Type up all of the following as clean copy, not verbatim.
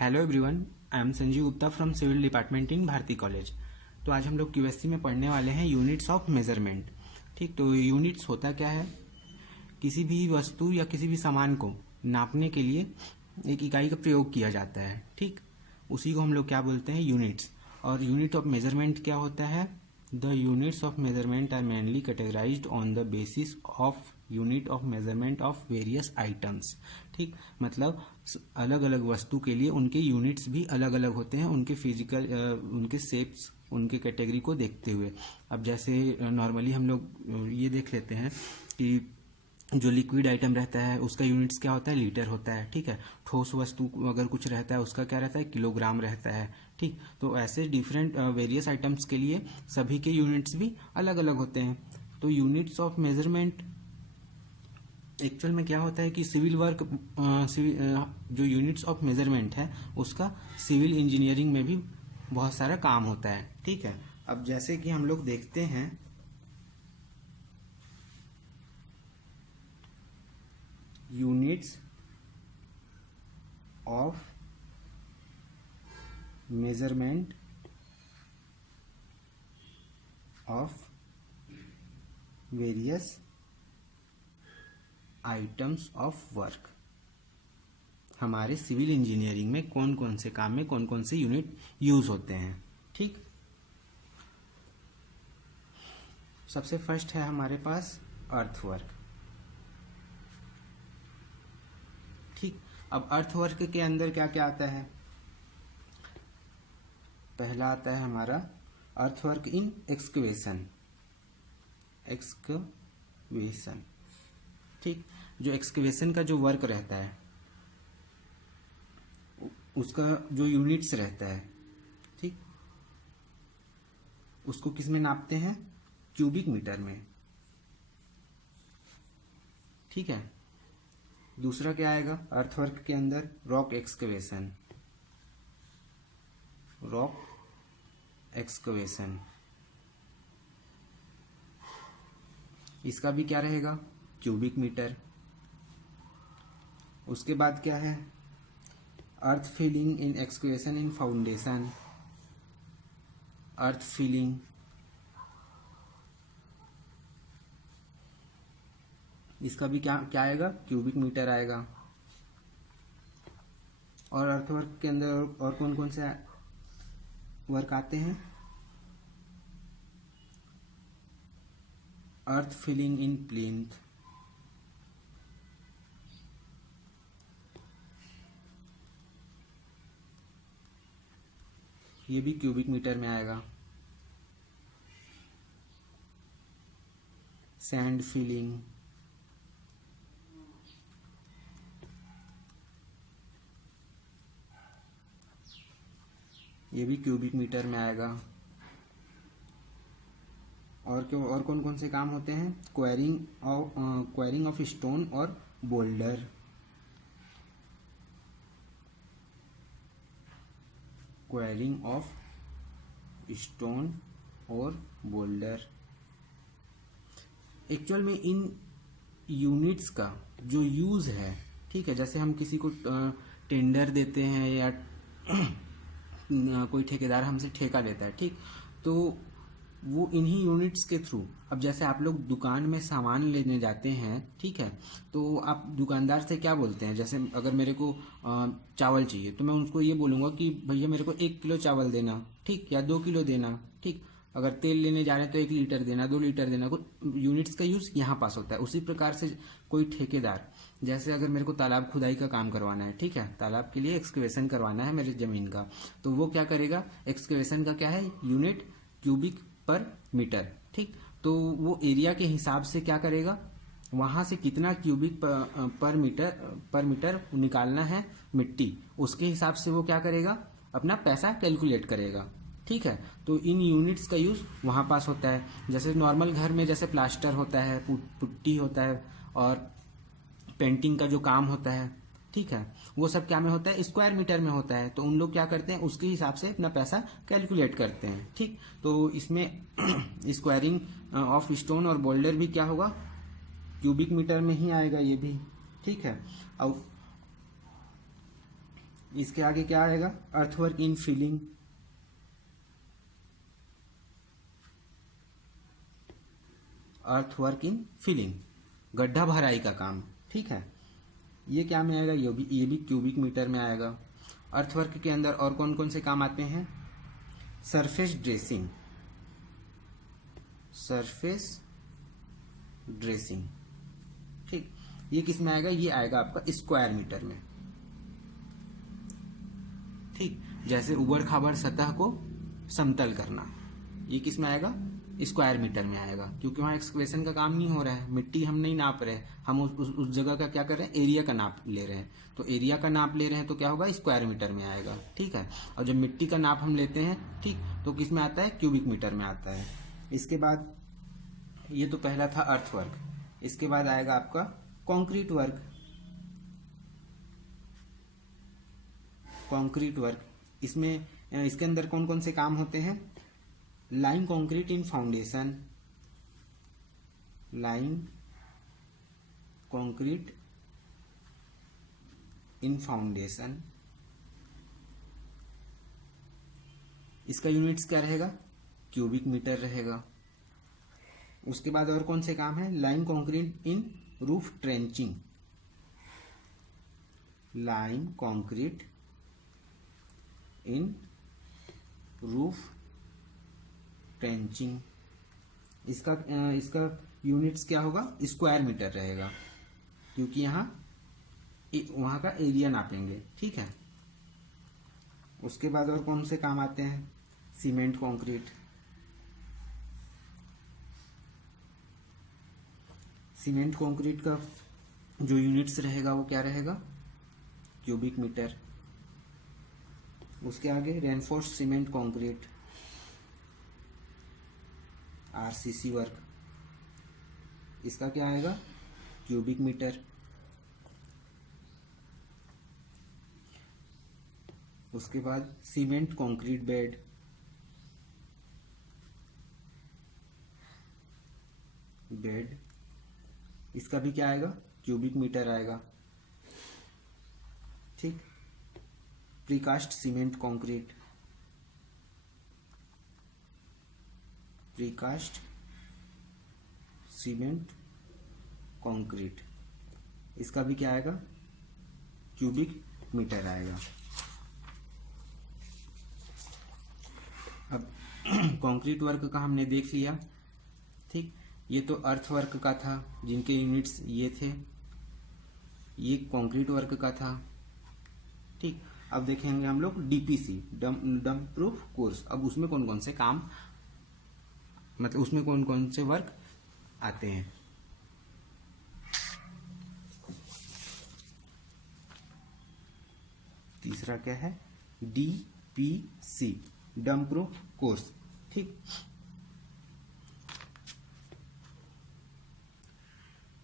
Hello everyone, I am Sanjeev Gupta from civil department in Bharati college. तो आज हम लोग क्यूएससी में पढ़ने वाले हैं यूनिट्स ऑफ मेजरमेंट। ठीक, तो यूनिट्स होता क्या है? किसी भी वस्तु या किसी भी सामान को नापने के लिए एक इकाई का प्रयोग किया जाता है। ठीक, उसी को हम लोग क्या बोलते हैं? यूनिट्स। और यूनिट ऑफ मेजरमेंट क्या होता है? The units of measurement are mainly categorized on the basis of unit of measurement of various items. ठीक, मतलब अलग अलग वस्तु के लिए उनके यूनिट्स भी अलग अलग होते हैं, उनके फिजिकल उनके शेप्स, उनके कैटेगरी को देखते हुए। अब जैसे नॉर्मली हम लोग ये देख लेते हैं कि जो लिक्विड आइटम रहता है उसका यूनिट्स क्या होता है? लीटर होता है। ठीक है, ठोस वस्तु अगर कुछ रहता है उसका क्या रहता है? किलोग्राम रहता है। ठीक, तो ऐसे डिफरेंट वेरियस आइटम्स के लिए सभी के यूनिट्स भी अलग अलग होते हैं। तो यूनिट्स ऑफ मेजरमेंट एक्चुअल में क्या होता है कि सिविल वर्क जो यूनिट्स ऑफ मेजरमेंट है उसका सिविल इंजीनियरिंग में भी बहुत सारा काम होता है। ठीक है, अब जैसे कि हम लोग देखते हैं units of measurement of various items of work. हमारे सिविल इंजीनियरिंग में कौन कौन से काम में कौन कौन से यूनिट यूज होते हैं। ठीक, सबसे फर्स्ट है हमारे पास अर्थवर्क। ठीक, अब अर्थवर्क के अंदर क्या क्या आता है? पहला आता है हमारा अर्थवर्क इन एक्सकवेशन। ठीक, जो एक्सकवेशन का जो वर्क रहता है उसका जो यूनिट्स रहता है, ठीक, उसको किस में नापते हैं? क्यूबिक मीटर में। ठीक है, दूसरा क्या आएगा अर्थवर्क के अंदर? Rock excavation. इसका भी क्या रहेगा? Cubic metre. उसके बाद क्या है? Earth filling in excavation in foundation. Earth filling, इसका भी क्या क्या आएगा? क्यूबिक मीटर आएगा। और अर्थवर्क के अंदर और कौन कौन से वर्क आते हैं? अर्थ फिलिंग इन प्लिंथ। ये भी क्यूबिक मीटर में आएगा। सैंड फिलिंग, ये भी क्यूबिक मीटर में आएगा। और क्यों और कौन कौन से काम होते हैं? क्वेरिंग ऑफ स्टोन और बोल्डर। क्वेरिंग ऑफ स्टोन और बोल्डर। एक्चुअल में इन यूनिट्स का जो यूज है, ठीक है, जैसे हम किसी को टेंडर देते हैं या कोई ठेकेदार हमसे ठेका लेता है, ठीक, तो वो इन्हीं यूनिट्स के थ्रू, अब जैसे आप लोग दुकान में सामान लेने जाते हैं, ठीक है, तो आप दुकानदार से क्या बोलते हैं? जैसे अगर मेरे को चावल चाहिए तो मैं उनको ये बोलूँगा कि भैया मेरे को 1 किलो चावल देना, ठीक, या 2 किलो देना। ठीक, अगर तेल लेने जा रहे हैं तो 1 लीटर देना, 2 लीटर देना। कुछ यूनिट्स का यूज यहाँ पास होता है। उसी प्रकार से कोई ठेकेदार, जैसे अगर मेरे को तालाब खुदाई का काम करवाना है, ठीक है, तालाब के लिए एक्सकवेशन करवाना है मेरी जमीन का, तो वो क्या करेगा? एक्सकवेशन का क्या है? यूनिट क्यूबिक पर मीटर। ठीक, तो वो एरिया के हिसाब से क्या करेगा? वहां से कितना क्यूबिक पर मीटर निकालना है मिट्टी, उसके हिसाब से वो क्या करेगा? अपना पैसा कैलकुलेट करेगा। ठीक है, तो इन यूनिट्स का यूज वहां पास होता है। जैसे नॉर्मल घर में जैसे प्लास्टर होता है, पुट्टी होता है और पेंटिंग का जो काम होता है, ठीक है, वो सब क्या में होता है? स्क्वायर मीटर में होता है। तो उन लोग क्या करते हैं? उसके हिसाब से अपना पैसा कैलकुलेट करते हैं। ठीक, तो इसमें स्क्वायरिंग ऑफ स्टोन और बोल्डर भी क्या होगा? क्यूबिक मीटर में ही आएगा ये भी। ठीक है, अब इसके आगे क्या आएगा, earthwork in filling, earthwork in filling, गड्ढा भराई का काम, ठीक है। ये क्या में आएगा, ये भी क्यूबिक मीटर में आएगा। अर्थवर्क के अंदर और कौन कौन से काम आते हैं, सरफेस ड्रेसिंग, सरफेस ड्रेसिंग, ठीक। ये किस में आएगा, ये आएगा आपका स्क्वायर मीटर में, ठीक। जैसे उबड़ खाबड़ सतह को समतल करना, ये किस में आएगा, स्क्वायर मीटर में आएगा, क्योंकि वहां एक्सकवेशन का काम नहीं हो रहा है, मिट्टी हम नहीं नाप रहे हैं, हम उस जगह का क्या कर रहे हैं, एरिया का नाप ले रहे हैं। तो एरिया का नाप ले रहे हैं तो क्या होगा, स्क्वायर मीटर में आएगा, ठीक है। और जब मिट्टी का नाप हम लेते हैं, ठीक, तो किस में आता है, क्यूबिक मीटर में आता है। इसके बाद ये तो पहला था अर्थवर्क। इसके बाद आएगा आपका कंक्रीट वर्क, कंक्रीट वर्क। इसमें इसके अंदर कौन कौन से काम होते हैं, लाइन कंक्रीट इन फाउंडेशन, लाइन कंक्रीट इन फाउंडेशन, इसका यूनिट्स क्या रहेगा, क्यूबिक मीटर रहेगा। उसके बाद और कौन से काम है, लाइन कंक्रीट इन रूफ ट्रेंचिंग, लाइन कंक्रीट इन रूफ ट्रेंचिंग, इसका यूनिट्स क्या होगा, स्क्वायर मीटर रहेगा, क्योंकि यहाँ वहां का एरिया नापेंगे, ठीक है। उसके बाद और कौन से काम आते हैं, सीमेंट कंक्रीट, सीमेंट कंक्रीट का जो यूनिट्स रहेगा वो क्या रहेगा, क्यूबिक मीटर। उसके आगे reinforced cement concrete, RCC work, इसका क्या आएगा, क्यूबिक मीटर। उसके बाद सीमेंट कंक्रीट बेड, बेड, इसका भी क्या आएगा, क्यूबिक मीटर आएगा, ठीक। Precast cement concrete, precast cement concrete, इसका भी क्या आएगा, क्यूबिक मीटर आएगा। अब कंक्रीट वर्क का हमने देख लिया, ठीक। ये तो अर्थ वर्क का था, जिनके यूनिट्स ये थे, ये कंक्रीट वर्क का था, ठीक। अब देखेंगे हम लोग डीपीसी, डंप प्रूफ कोर्स। अब उसमें कौन कौन से काम, मतलब उसमें कौन कौन से वर्क आते हैं। तीसरा क्या है, डीपीसी, डंप प्रूफ कोर्स, ठीक।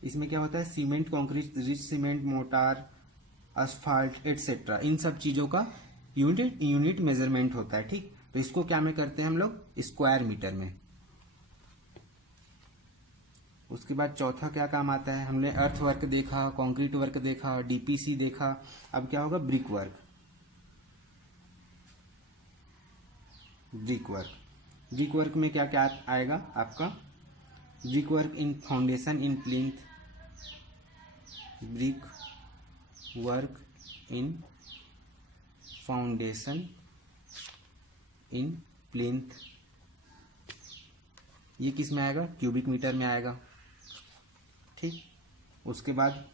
इसमें क्या होता है, cement concrete, rich cement, mortar, asphalt etcetera, इन सब चीजों का यूनिट मेजरमेंट होता है, ठीक। तो इसको क्या में करते हैं हम लोग, स्क्वायर मीटर में। उसके बाद चौथा क्या काम आता है, हमने अर्थ वर्क देखा, कंक्रीट वर्क देखा, डीपीसी देखा। अब क्या होगा, brick work, brick work. Brick work में क्या क्या आएगा आपका, brick work in foundation in plinth, brick work in foundation in plinth, ये किस में आएगा, क्यूबिक मीटर में आएगा, ठीक। उसके बाद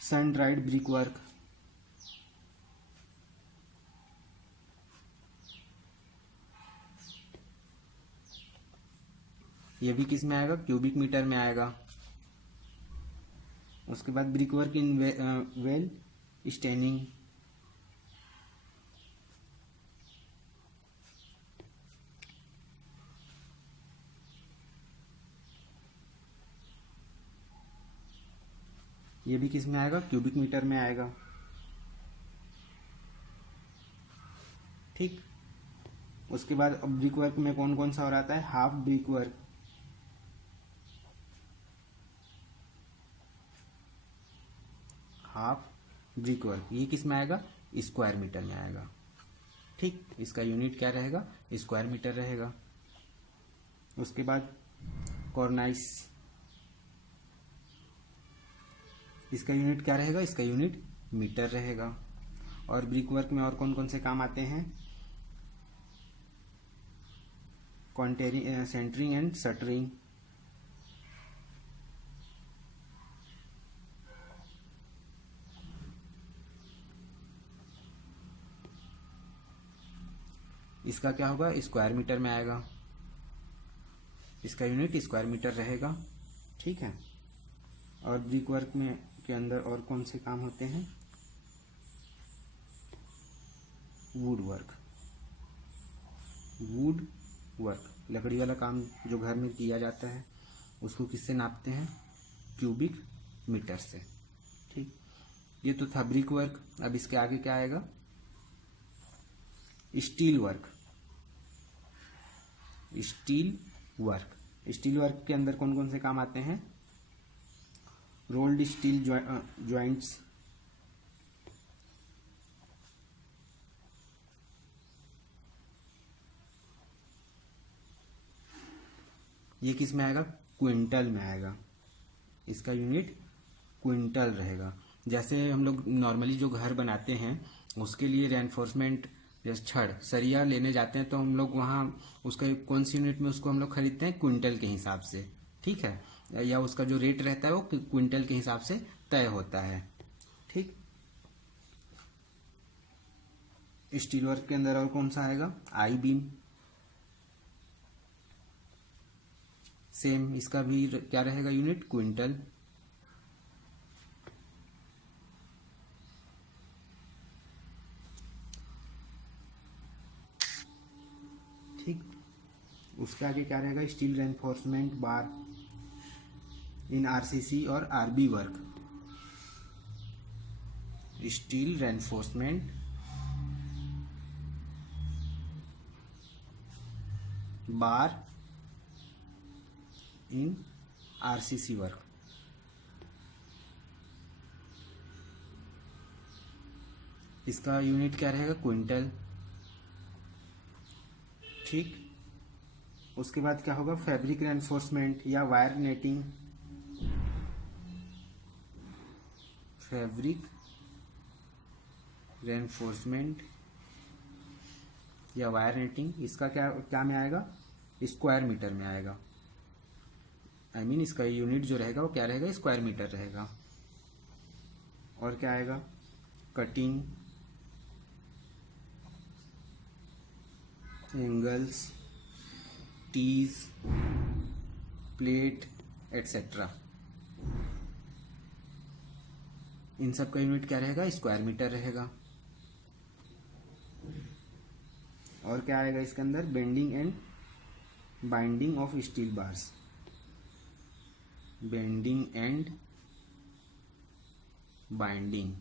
सन ड्राइड ब्रिक वर्क, ये भी किस में आएगा, क्यूबिक मीटर में आएगा। उसके बाद brick work in well staining, ये भी किस में आएगा, क्यूबिक मीटर में आएगा, ठीक। उसके बाद अब ब्रिक वर्क में कौन कौन सा और आता है, half brick work, half brick work, ये किस में आएगा, स्क्वायर मीटर में आएगा। ठीक, इसका यूनिट क्या रहेगा? स्क्वायर मीटर रहेगा। उसके बाद कॉर्नाइस, इसका यूनिट क्या रहेगा? इसका यूनिट मीटर रहेगा। और ब्रिक वर्क में और कौन कौन से काम आते हैं? Centring and shuttering. इसका क्या होगा? स्क्वायर मीटर में आएगा, इसका यूनिट स्क्वायर मीटर रहेगा। ठीक है। और ब्रिक वर्क में के अंदर और कौन से काम होते हैं? वुड वर्क, वुड वर्क लकड़ी वाला काम जो घर में किया जाता है उसको किससे नापते हैं? क्यूबिक मीटर से। ठीक, ये तो था ब्रिक वर्क। अब इसके आगे क्या आएगा? Steel work. Steel work, steel work के अंदर कौन कौन से काम आते हैं? रोल्ड स्टील जॉइंट्स, ये किस में आएगा? क्विंटल में आएगा। इसका यूनिट क्विंटल रहेगा। जैसे हम लोग नॉर्मली जो घर बनाते हैं उसके लिए रेनफोर्समेंट, जैसे छड़ सरिया लेने जाते हैं तो हम लोग वहाँ उसका कौन सी यूनिट में उसको हम लोग खरीदते हैं? क्विंटल के हिसाब से। ठीक है, या उसका जो रेट रहता है वो क्विंटल के हिसाब से तय होता है। ठीक, स्टील वर्क के अंदर और कौन सा आएगा? आई बीम। सेम, इसका भी क्या रहेगा? Unit quintal. ठीक, उसके आगे क्या रहेगा? Steel reinforcement bar in RCC और RB work. Steel reinforcement bar in RCC work. इसका यूनिट क्या रहेगा? क्विंटल। ठीक, उसके बाद क्या होगा? फैब्रिक रेनफोर्समेंट या वायर नेटिंग। फैब्रिक रेनफोर्समेंट या वायर नेटिंग, इसका क्या क्या में आएगा? स्क्वायर मीटर में आएगा। आई मीन इसका यूनिट जो रहेगा वो क्या रहेगा? स्क्वायर मीटर रहेगा। और क्या आएगा? Cutting, angles, tees, plate etcetera, इन सब का यूनिट क्या रहेगा? स्क्वायर मीटर रहेगा। और क्या आएगा इसके अंदर? Bending and binding of steel bars. Bending and binding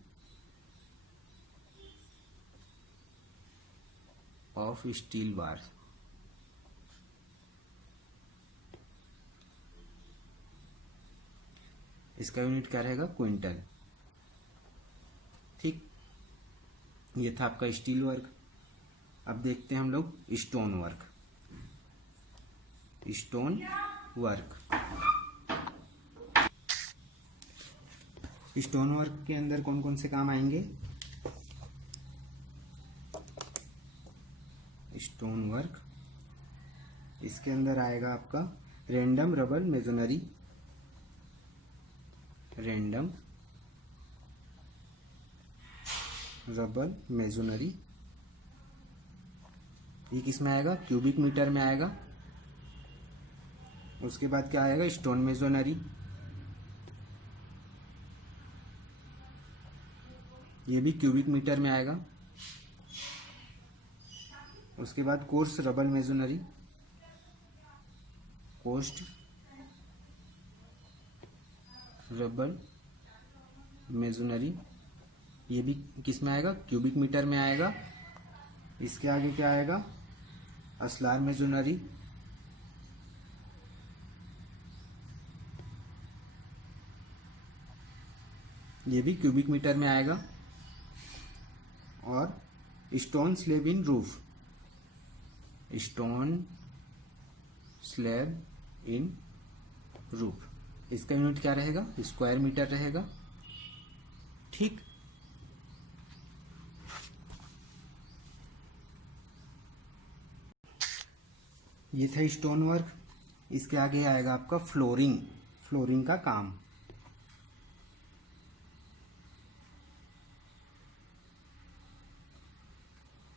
of steel bars. इसका यूनिट क्या रहेगा? क्विंटल। ठीक, ये था आपका स्टील वर्क। अब देखते हैं हम लोग stone work. Stone work, stone work के अंदर कौन कौन से काम आएंगे? स्टोन वर्क, इसके अंदर आएगा आपका random rubber मेजोनरी। Random rubber masonry, ये किस में आएगा? क्यूबिक मीटर में आएगा। उसके बाद क्या आएगा? स्टोन मेजोनरी, ये भी क्यूबिक मीटर में आएगा। उसके बाद course rubble masonry, coursed rubble masonry, ये भी किस में आएगा? क्यूबिक मीटर में आएगा। इसके आगे क्या आएगा? असलार मेजोनरी, ये भी क्यूबिक मीटर में आएगा। और स्टोन स्लैब इन रूफ, स्टोन स्लैब इन रूफ, इसका यूनिट क्या रहेगा? स्क्वायर मीटर रहेगा। ठीक, ये था स्टोन वर्क। इसके आगे आएगा आपका फ्लोरिंग, फ्लोरिंग का काम।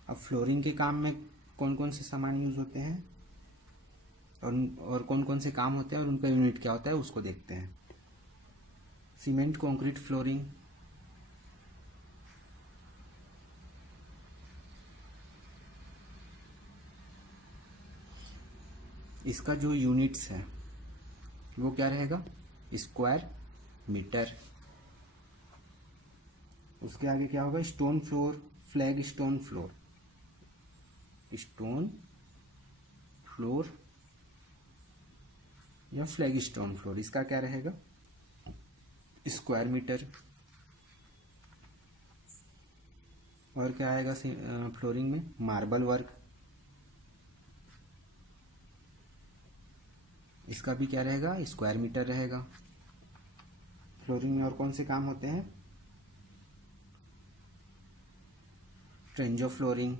अब फ्लोरिंग के काम में कौन कौन से सामान यूज होते हैं और कौन कौन से काम होते हैं और उनका यूनिट क्या होता है उसको देखते हैं। सीमेंट कंक्रीट फ्लोरिंग, इसका जो यूनिट्स है वो क्या रहेगा? Square metre. उसके आगे क्या होगा? Stone floor, flag stone floor, stone floor या फ्लैग स्टोन फ्लोर, इसका क्या रहेगा? Square metre. और क्या आएगा फ्लोरिंग में? मार्बल वर्क, इसका भी क्या रहेगा? स्क्वायर मीटर रहेगा। फ्लोरिंग में और कौन से काम होते हैं? ट्रेंजो फ्लोरिंग,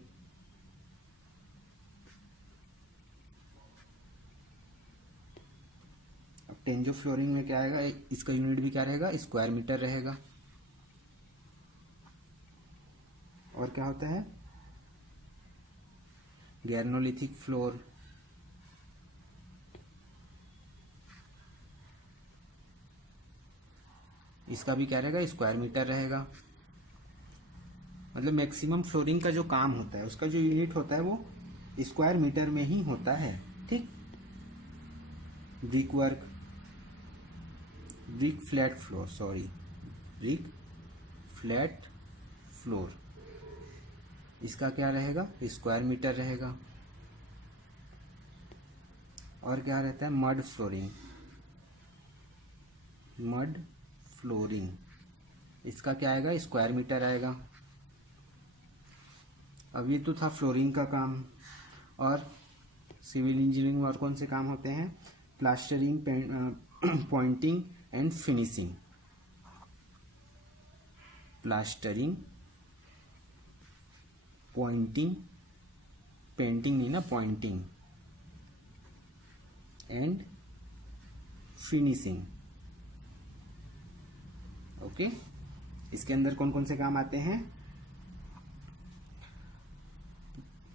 अब टेंजो फ्लोरिंग में क्या आएगा? इसका यूनिट भी क्या रहेगा? स्क्वायर मीटर रहेगा। और क्या होता है? गैर्नोलिथिक फ्लोर, इसका भी क्या रहेगा? स्क्वायर मीटर रहेगा। मतलब मैक्सिमम फ्लोरिंग का जो काम होता है उसका जो यूनिट होता है वो स्क्वायर मीटर में ही होता है। ठीक, brick work, brick flat floor, sorry brick flat floor, इसका क्या रहेगा? स्क्वायर मीटर रहेगा। और क्या रहता है? मड फ्लोरिंग, मड फ्लोरिंग, इसका क्या आएगा? स्क्वायर मीटर आएगा। अब ये तो था फ्लोरिंग का काम। और सिविल इंजीनियरिंग में और कौन से काम होते हैं? Plastering, pointing and finishing, plastering, pointing, painting नहीं ना, पॉइंटिंग एंड फिनिशिंग। ओके, इसके अंदर कौन कौन से काम आते हैं?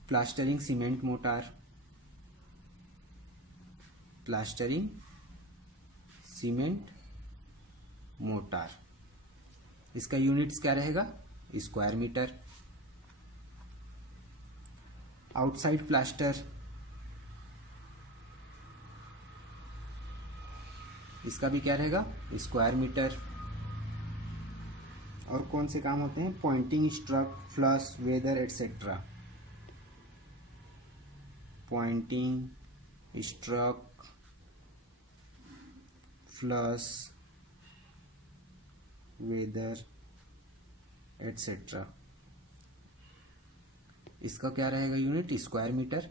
Plastering cement motor, plastering cement motor, इसका यूनिट्स क्या रहेगा? Square metre. आउटसाइड प्लास्टर, इसका भी क्या रहेगा? Square metre. और कौन से काम होते हैं? Pointing, struck, flush, weather etcetera, pointing, struck, flush, weather etcetera, इसका क्या रहेगा यूनिट? Square metre.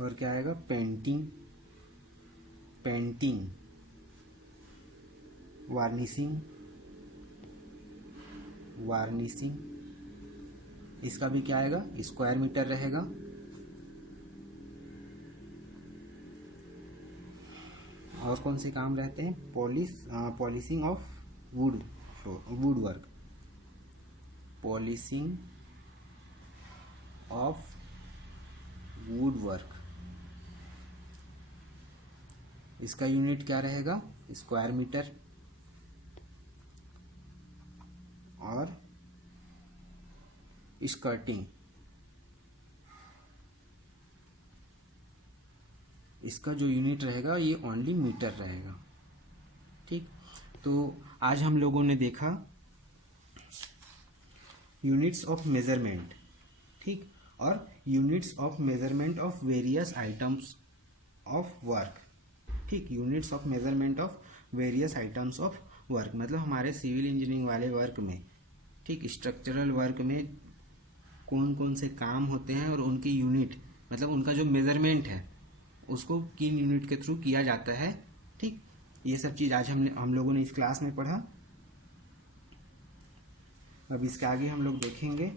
और क्या आएगा? पेंटिंग, पेंटिंग, वार्निशिंग, वार्निशिंग, इसका भी क्या आएगा? स्क्वायर मीटर रहेगा। और कौन से काम रहते हैं? Polishing of would floor, would work, polishing of would work, इसका यूनिट क्या रहेगा? Square metre. और स्कर्टिंग, इसका जो यूनिट रहेगा ये ओनली मीटर रहेगा। ठीक, तो आज हम लोगों ने देखा यूनिट्स ऑफ मेजरमेंट, ठीक, और units of measurement of various items of work. ठीक, units of measurement of various items of work, मतलब हमारे सिविल इंजीनियरिंग वाले वर्क में, ठीक, स्ट्रक्चरल वर्क में कौन कौन से काम होते हैं और उनकी यूनिट, मतलब उनका जो मेजरमेंट है उसको किन यूनिट के थ्रू किया जाता है। ठीक, ये सब चीज़ आज हम लोगों ने इस क्लास में पढ़ा। अब इसके आगे हम लोग देखेंगे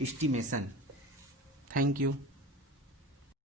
एस्टिमेशन। Thank you.